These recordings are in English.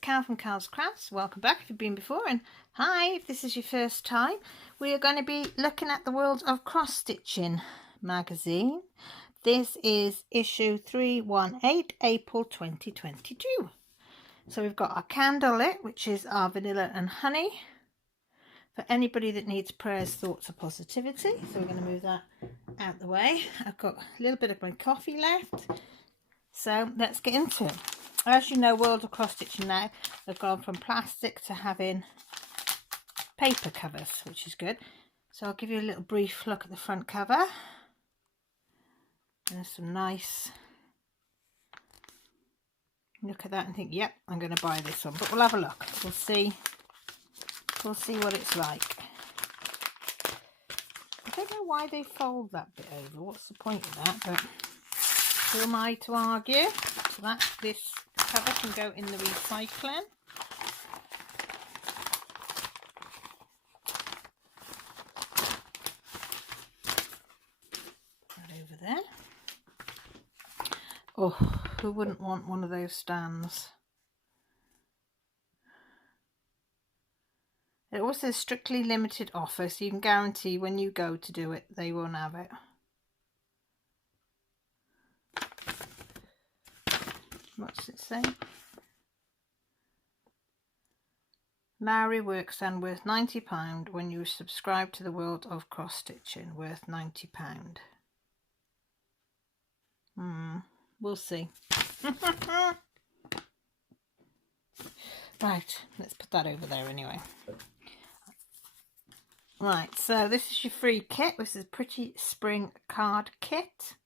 Cal from Cal's Crafts. Welcome back if you've been before, and hi if this is your first time. We are going to be looking at the World of Cross Stitching magazine. This is issue 318, April 2022. So we've got our candle lit, which is our vanilla and honey. For anybody that needs prayers, thoughts or positivity. So we're going to move that out the way. I've got a little bit of my coffee left. So let's get into it. As you know, World of Cross Stitching now have gone from plastic to having paper covers, which is good. So I'll give you a little brief look at the front cover. There's some nice, look at that and think, yep, I'm going to buy this one. But we'll have a look. We'll see what it's like. I don't know why they fold that bit over. What's the point of that? But who am I to argue? So that this cover can go in the recycling. Right over there. Oh, who wouldn't want one of those stands? It also says strictly limited offer, so you can guarantee when you go to do it, they won't have it. What's it say? Lowry workstand worth £90 when you subscribe to the World of Cross Stitching, worth £90. We'll see. Right, let's put that over there anyway. Right, so this is your free kit. This is a Pretty Spring card kit.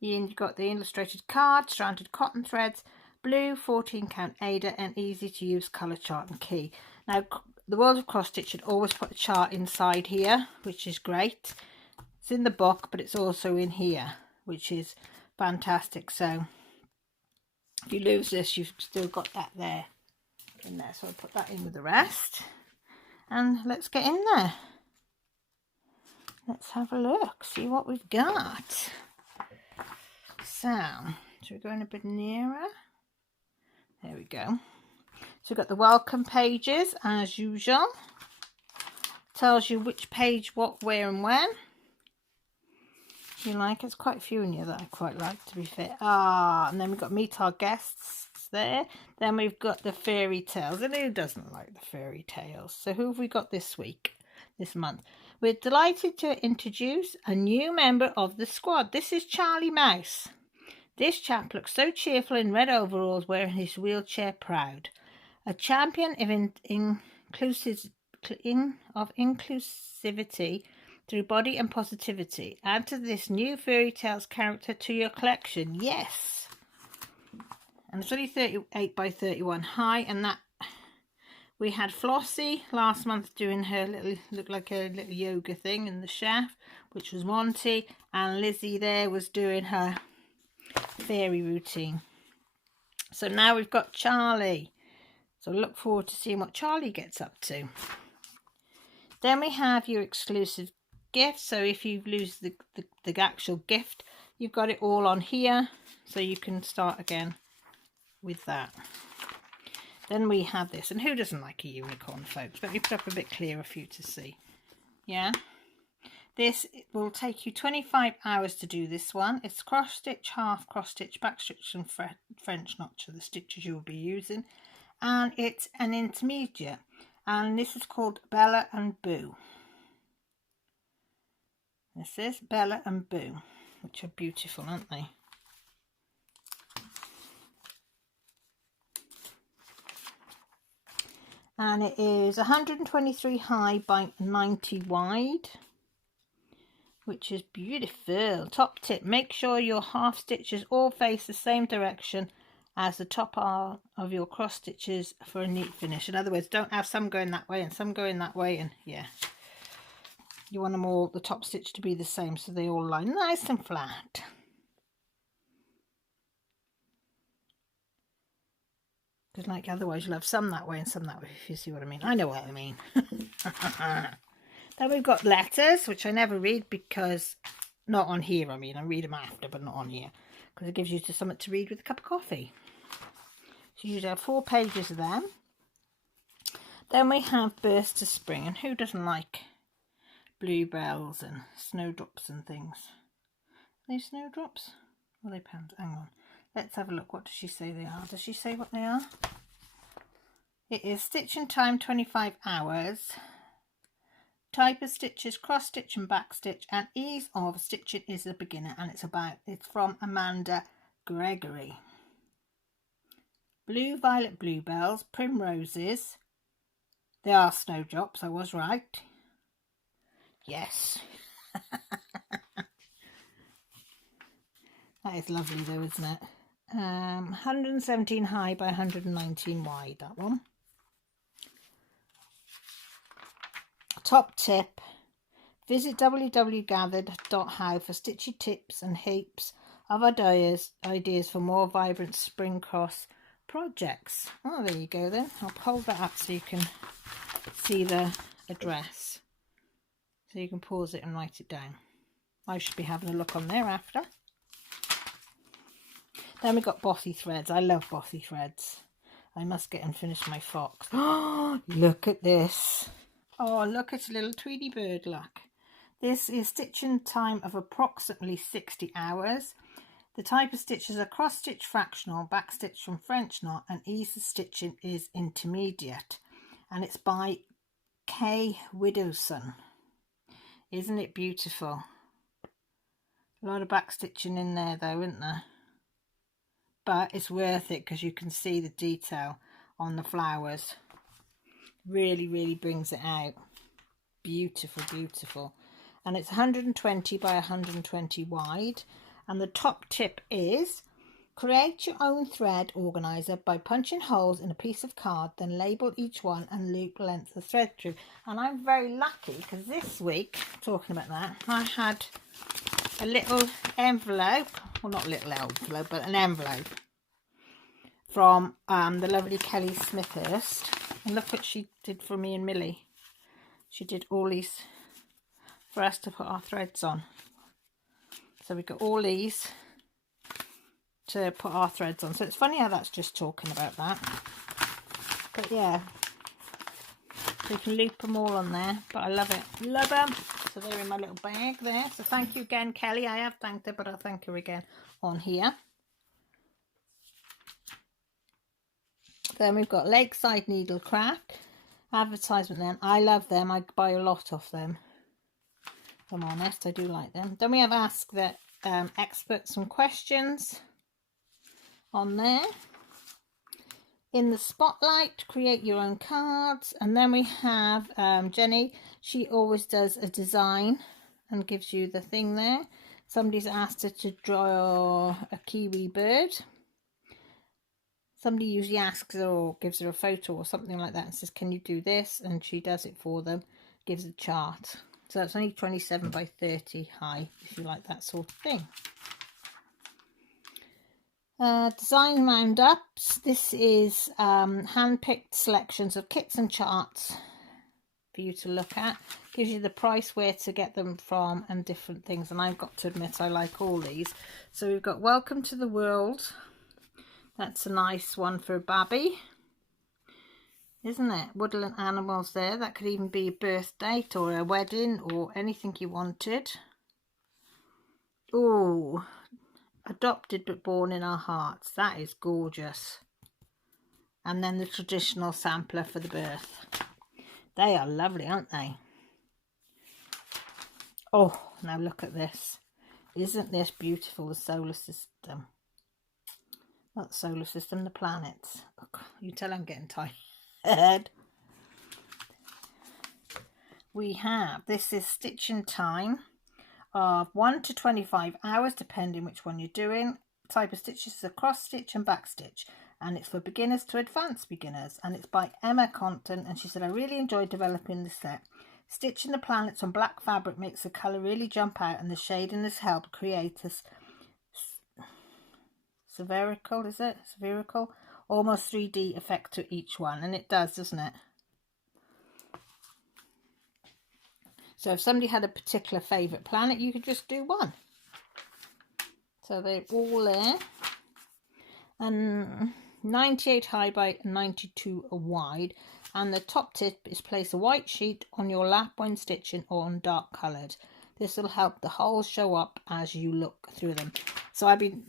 You've got the illustrated card, stranded cotton threads, blue 14 count Ada, and easy to use colour chart and key. Now the World of Cross Stitch should always put a chart inside here, which is great. It's in the book, but it's also in here, which is fantastic. So if you lose this, you've still got that there in there. So I'll put that in with the rest, and let's get in there. Let's have a look, see what we've got. So we're going a bit nearer. There we go. So we've got the welcome pages as usual. Tells you which page, what, where and when. If you like, it's quite a few in here that I quite like, to be fair. And then we've got meet our guests there. Then we've got the fairy tales. And who doesn't like the fairy tales? So who have we got this week, this month? We're delighted to introduce a new member of the squad. This is Charlie Mouse. This chap looks so cheerful in red overalls, wearing his wheelchair proud. A champion of inclusivity through body and positivity. Add to this new fairy tales character to your collection. Yes. And it's only 38 by 31 high, and that we had Flossie last month doing her little, looked like a little yoga thing in the chef, which was Monty, and Lizzie there was doing her fairy routine. So now we've got Charlie. So look forward to seeing what Charlie gets up to. Then we have your exclusive gifts. So if you lose the actual gift, you've got it all on here. So you can start again with that. Then we have this. And who doesn't like a unicorn, folks? Let me put up a bit clearer for you to see. Yeah. This will take you 25 hours to do this one. It's cross stitch, half cross stitch, back stitch and French notch are the stitches you will be using. And it's an intermediate. And this is called Bella and Boo. This is Bella and Boo, which are beautiful, aren't they? And it is 123 high by 90 wide, which is beautiful. Top tip, make sure your half stitches all face the same direction as the top of your cross stitches for a neat finish. In other words, don't have some going that way and some going that way, and yeah, you want them all, the top stitch to be the same, so they all lie nice and flat. Because like otherwise you'll have some that way and some that way, if you see what I mean. I know what I mean. Then we've got letters, which I never read because, not on here I mean, I read them after, but not on here, because it gives you something to read with a cup of coffee. So you have 4 pages of them. Then we have Burst of Spring, and who doesn't like bluebells and snowdrops and things? Are they snowdrops? Or are they pounds? Hang on. Let's have a look. What does she say they are? Does she say what they are? It is stitching time 25 hours. Type of stitches, cross stitch and back stitch, and ease of stitching is a beginner, and it's from Amanda Gregory. Blue, violet, bluebells, primroses. They are snowdrops, I was right. Yes. That is lovely though, isn't it? 117 high by 119 wide, that one. Top tip: visit www.gathered.how for stitchy tips and heaps of ideas for more vibrant spring cross projects. Oh, there you go then. I'll hold that up so you can see the address. So you can pause it and write it down. I should be having a look on there after. Then we've got Bossy Threads. I love Bossy Threads. I must get and finish my fox. Oh, look at this. Oh, look, it's a little Tweety bird, look. This is stitching time of approximately 60 hours. The type of stitches are cross stitch fractional, back stitch from French knot, and ease of stitching is intermediate. And it's by Kay Widowson. Isn't it beautiful? A lot of back stitching in there though, isn't there? But it's worth it because you can see the detail on the flowers. Really, really brings it out. Beautiful, beautiful. And it's 120 by 120 wide. And the top tip is: create your own thread organizer by punching holes in a piece of card, then label each one and loop length of thread through. And I'm very lucky because this week, talking about that, I had a little envelope, well, not a little envelope, but an envelope from the lovely Kelly Smithhurst. And look what she did for me and Millie. She did all these for us to put our threads on. So we've got all these to put our threads on. So it's funny how that's just talking about that. But yeah, so you can loop them all on there. But I love it. Love them. So they're in my little bag there. So thank you again, Kelly. I have thanked her, but I'll thank her again on here. Then we've got Lakeside Needlecraft advertisement. Then I love them. I buy a lot of them. If I'm honest, I do like them. Then we have Ask the Expert some questions on there. In the Spotlight, create your own cards. And then we have Jenny. She always does a design and gives you the thing there. Somebody's asked her to draw a kiwi bird. Somebody usually asks her or gives her a photo or something like that and says, can you do this? And she does it for them, gives a chart. So that's only 27 by 30 high, if you like that sort of thing. Design roundups. This is hand-picked selections of kits and charts for you to look at. Gives you the price, where to get them from, and different things. And I've got to admit, I like all these. So we've got Welcome to the World. That's a nice one for a babby, isn't it? Woodland animals there. That could even be a birth date or a wedding or anything you wanted. Oh, adopted but born in our hearts. That is gorgeous. And then the traditional sampler for the birth. They are lovely, aren't they? Oh, now look at this. Isn't this beautiful? The solar system. Not the solar system, the planets. Oh, you tell I'm getting tired. We have, this is stitching time of 1 to 25 hours, depending which one you're doing. Type of stitches is a cross stitch and back stitch. And it's for beginners to advanced beginners. And it's by Emma Compton. And she said, I really enjoyed developing this set. Stitching the planets on black fabric makes the colour really jump out, and the shading has helped create a spherical, is it? Spherical? Almost 3D effect to each one. And it does, doesn't it? So if somebody had a particular favourite planet, you could just do one. So they're all there. And 98 high by 92 wide, and the top tip is place a white sheet on your lap when stitching or on dark coloured. This will help the holes show up as you look through them. So I've been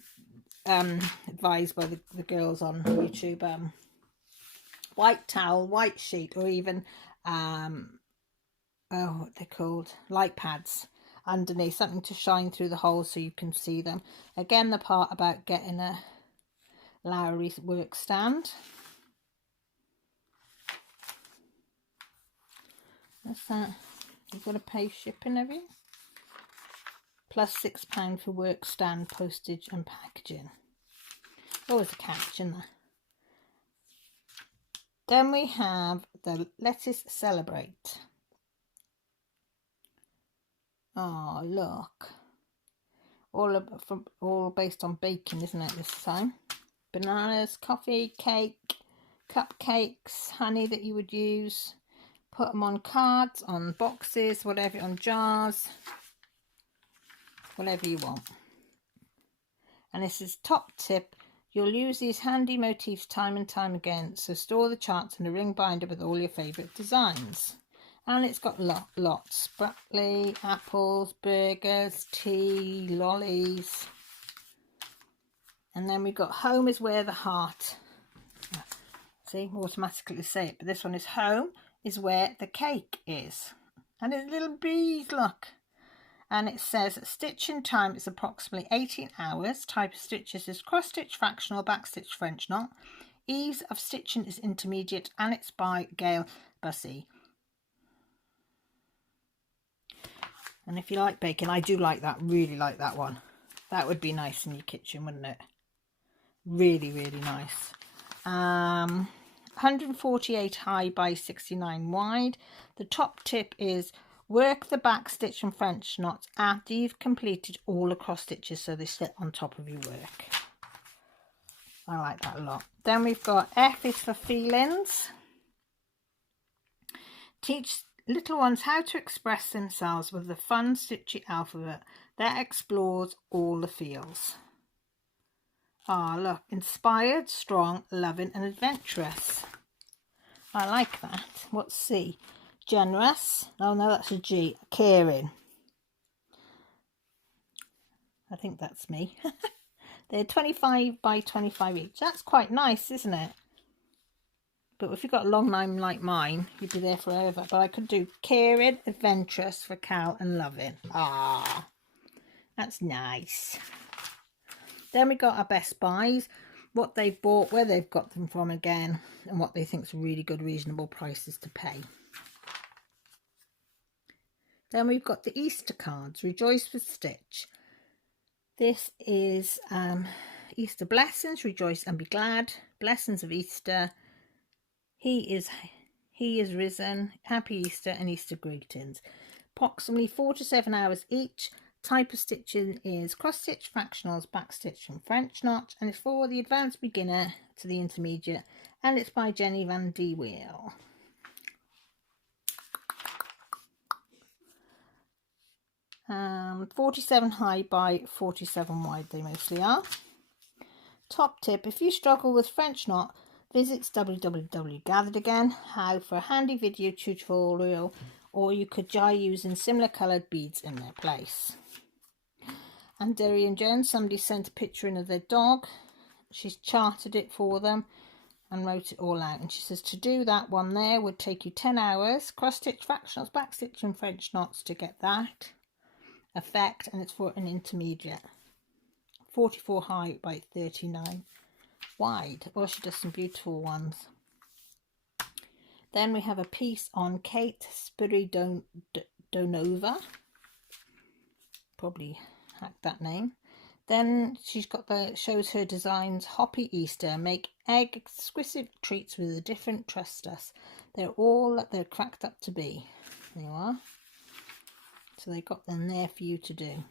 advised by the girls on YouTube, white towel, white sheet, or even what they're called, light pads underneath, something to shine through the holes so you can see them. Again, the part about getting a Lowry work stand. What's that? You've got to pay shipping, have you? Plus £6 for work stand, postage and packaging. Always a catch, isn't there? Then we have the lettuce celebrate. Oh, look. All based on baking, isn't it, this time? Bananas, coffee, cake, cupcakes, honey that you would use. Put them on cards, on boxes, whatever, on jars. Whatever you want. And this is top tip. You'll use these handy motifs time and time again, so store the charts in a ring binder with all your favourite designs. And it's got lots. Broccoli, apples, burgers, tea, lollies. And then we've got home is where the heart. See, automatically say it. But this one is home is where the cake is. And there's little bees, look. And it says stitching time is approximately 18 hours. Type of stitches is cross stitch, fractional, back stitch, French knot. Ease of stitching is intermediate, and it's by Gail Bussey. And if you like baking, I do like that, really like that one. That would be nice in your kitchen, wouldn't it? Really, really nice. 148 high by 69 wide. The top tip is work the back stitch and French knots after you've completed all the cross stitches so they sit on top of your work. I like that a lot. Then we've got F is for feelings. Teach little ones how to express themselves with the fun stitchy alphabet that explores all the feels. Ah, look, inspired, strong, loving and adventurous. I like that. What's C? Generous. Oh no, that's a G. Caring. I think that's me. They're 25 by 25 each. That's quite nice, isn't it? But if you've got a long name like mine, you'd be there forever. But I could do caring, adventurous for Cal and loving. Ah, that's nice. Then we got our best buys, what they've bought, where they've got them from again, and what they think is really good, reasonable prices to pay. Then we've got the Easter cards, Rejoice with Stitch. This is Easter blessings, rejoice and be glad. Blessings of Easter. He is risen. Happy Easter and Easter greetings. Approximately 4 to 7 hours each. Type of stitching is cross stitch, fractionals, back stitch and French knot, and it's for the advanced beginner to the intermediate, and it's by Jenny Van De Weel. Um, 47 high by 47 wide they mostly are. Top tip, if you struggle with French knot, visit www.gathered again how for a handy video tutorial, or you could try using similar coloured beads in their place. And Darian Jones, somebody sent a picture in of their dog. She's charted it for them and wrote it all out. And she says to do that one there would take you 10 hours. Cross stitch, fractionals, back stitch and French knots to get that effect. And it's for an intermediate. 44 high by 39 wide. Well, she does some beautiful ones. Then we have a piece on Kate Spiridonova. Probably hacked that name. Then she's got shows her designs. Hoppy Easter, make exquisite treats with the different trust us. They're all that they're cracked up to be. There you are. So they got them there for you to do.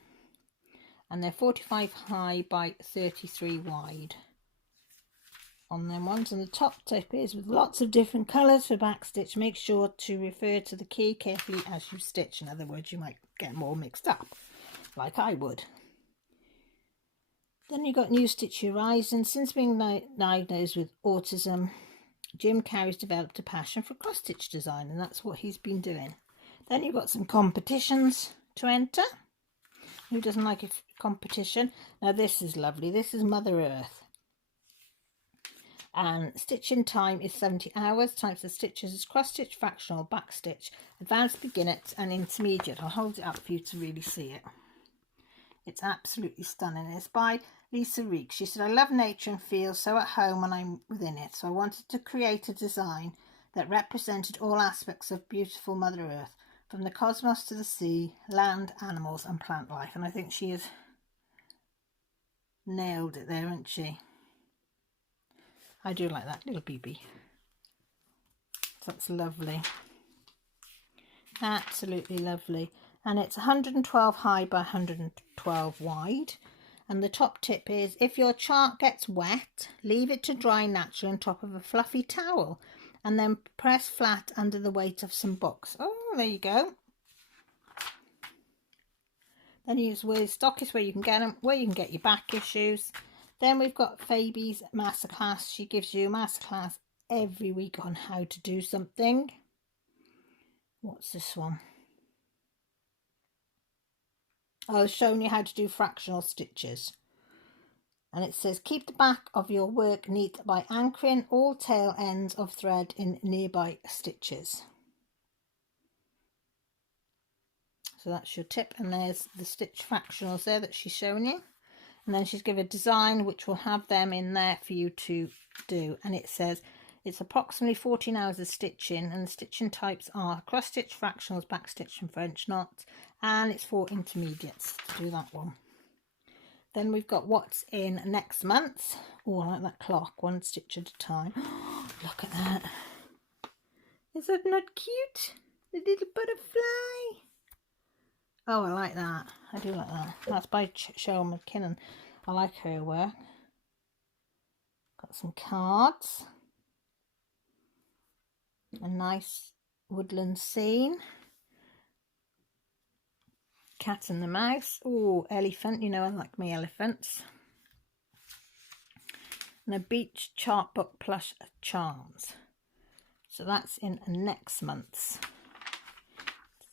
And they're 45 high by 33 wide on them ones. And the top tip is with lots of different colours for back stitch. Make sure to refer to the key carefully as you stitch. In other words, you might get more mixed up, like I would. Then you got New Stitch Horizon. Since being diagnosed with autism, Jim Carrey's developed a passion for cross-stitch design, and that's what he's been doing. Then you've got some competitions to enter. Who doesn't like a competition? Now this is lovely. This is Mother Earth. And stitching time is 70 hours. Types of stitches is cross stitch, fractional, back stitch, advanced, beginner and intermediate. I'll hold it up for you to really see it. It's absolutely stunning. It's by Lisa Reek. She said, I love nature and feel so at home when I'm within it. So I wanted to create a design that represented all aspects of beautiful Mother Earth, from the cosmos to the sea, land, animals and plant life. And I think she has nailed it there, hasn't she? I do like that little BB. That's lovely. Absolutely lovely. And it's 112 high by 112 wide. And the top tip is, if your chart gets wet, leave it to dry naturally on top of a fluffy towel and then press flat under the weight of some books. Oh, there you go. Then use Word Stock is where you can get them, where you can get your back issues. Then we've got Phoebe's masterclass. She gives you a masterclass every week on how to do something. What's this one? Oh, it's showing you how to do fractional stitches. And it says, keep the back of your work neat by anchoring all tail ends of thread in nearby stitches. So that's your tip. And there's the stitch fractionals there that she's showing you. And then she's given a design which will have them in there for you to do. And it says it's approximately 14 hours of stitching, and the stitching types are cross stitch, fractionals, back stitch and French knots. And it's for intermediates to do that one. Then we've got what's in next month. Oh, I like that clock, one stitch at a time. Look at that. Is that not cute? The little butterfly. Oh, I like that. I do like that. That's by Cheryl McKinnon. I like her work. Got some cards. A nice woodland scene. Cat and the mouse. Oh, elephant. You know I like my elephants. And a beach chart book plus charms. So that's in next month's.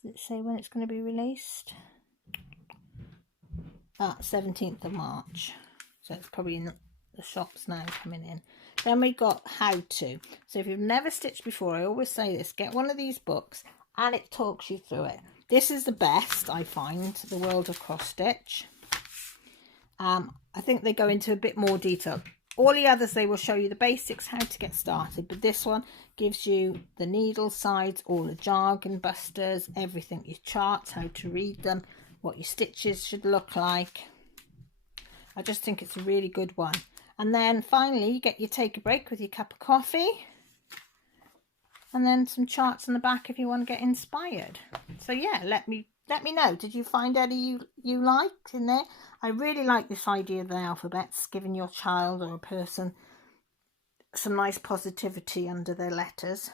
Does it say when it's going to be released? 17th of March. So it's probably in the shops now coming in. Then we got how to. So if you've never stitched before, I always say this, get one of these books and it talks you through it. This is the best, I find, The World of Cross Stitch. I think they go into a bit more detail. All the others, they will show you the basics, how to get started. But this one gives you the needle sides, all the jargon busters, everything, your charts, how to read them, what your stitches should look like. I just think it's a really good one. And then finally, you get your take a break with your cup of coffee. And then some charts on the back if you want to get inspired. So yeah, let me know. Did you find any you liked in there? I really like this idea of the alphabets, giving your child or a person some nice positivity under their letters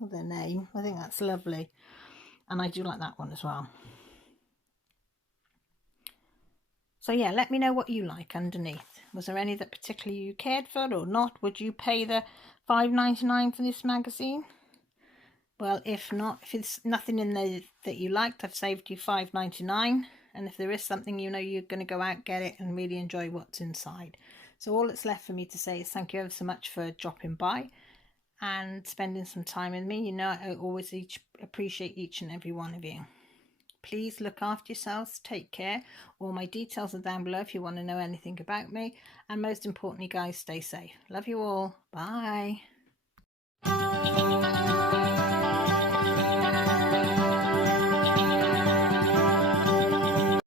or their name. I think that's lovely. And I do like that one as well. So yeah, let me know what you like underneath. Was there any that particularly you cared for or not? Would you pay the $5.99 for this magazine? Well, if not, if it's nothing in there that you liked, I've saved you $5.99. And if there is something, you know you're going to go out, get it and really enjoy what's inside. So all that's left for me to say is thank you ever so much for dropping by and spending some time with me. You know, I always appreciate each and every one of you. Please look after yourselves. Take care. All my details are down below if you want to know anything about me. And most importantly, guys, stay safe. Love you all. Bye.